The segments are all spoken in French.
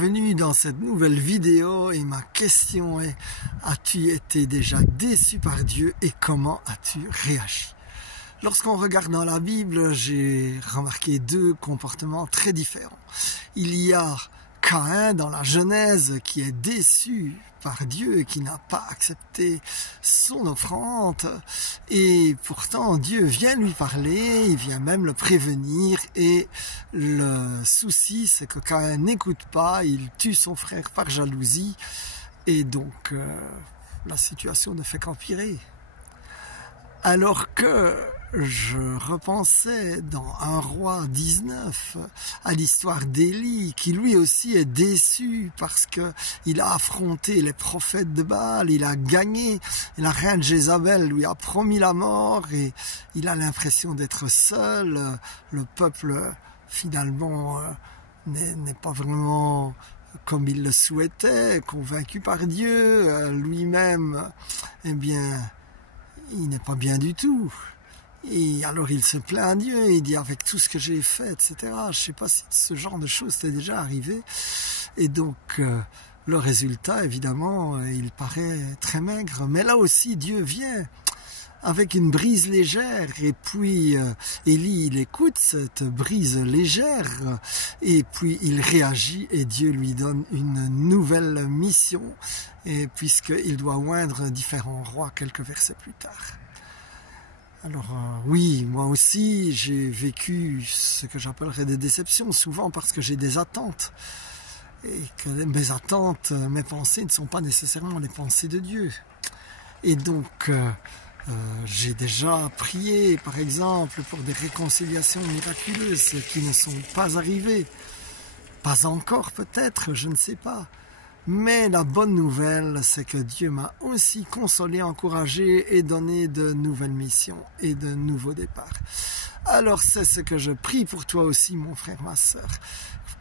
Bienvenue dans cette nouvelle vidéo et ma question est: as-tu été déjà déçu par Dieu et comment as-tu réagi? Lorsqu'on regarde dans la Bible, j'ai remarqué deux comportements très différents. Il y a Caïn dans la Genèse qui est déçu par Dieu et qui n'a pas accepté son offrande, et pourtant Dieu vient lui parler, il vient même le prévenir, et le souci c'est que Caïn n'écoute pas, il tue son frère par jalousie, et donc la situation ne fait qu'empirer. Alors que je repensais dans 1 Roi 19 à l'histoire d'Élie, qui lui aussi est déçu parce que il a affronté les prophètes de Baal, il a gagné, et la reine Jézabel lui a promis la mort et il a l'impression d'être seul. Le peuple finalement n'est pas vraiment comme il le souhaitait, convaincu par Dieu. Lui-même, eh bien, il n'est pas bien du tout. Et alors il se plaint à Dieu, il dit: avec tout ce que j'ai fait, etc. Je ne sais pas si ce genre de choses t'est déjà arrivé. Et donc le résultat, évidemment, il paraît très maigre. Mais là aussi, Dieu vient avec une brise légère, et puis Élie, il écoute cette brise légère, et puis il réagit, et Dieu lui donne une nouvelle mission, et puisqu'il doit oindre différents rois quelques versets plus tard. Alors oui, moi aussi j'ai vécu ce que j'appellerais des déceptions, souvent parce que j'ai des attentes, et que mes attentes, mes pensées ne sont pas nécessairement les pensées de Dieu. Et donc j'ai déjà prié, par exemple, pour des réconciliations miraculeuses qui ne sont pas arrivées. Pas encore peut-être, je ne sais pas. Mais la bonne nouvelle, c'est que Dieu m'a aussi consolé, encouragé et donné de nouvelles missions et de nouveaux départs. Alors c'est ce que je prie pour toi aussi, mon frère, ma sœur,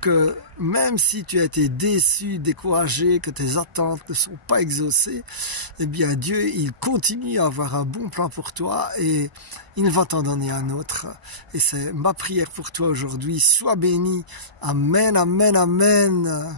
que même si tu as été déçu, découragé, que tes attentes ne sont pas exaucées, eh bien Dieu, il continue à avoir un bon plan pour toi et il va t'en donner un autre. Et c'est ma prière pour toi aujourd'hui. Sois béni. Amen, amen, amen.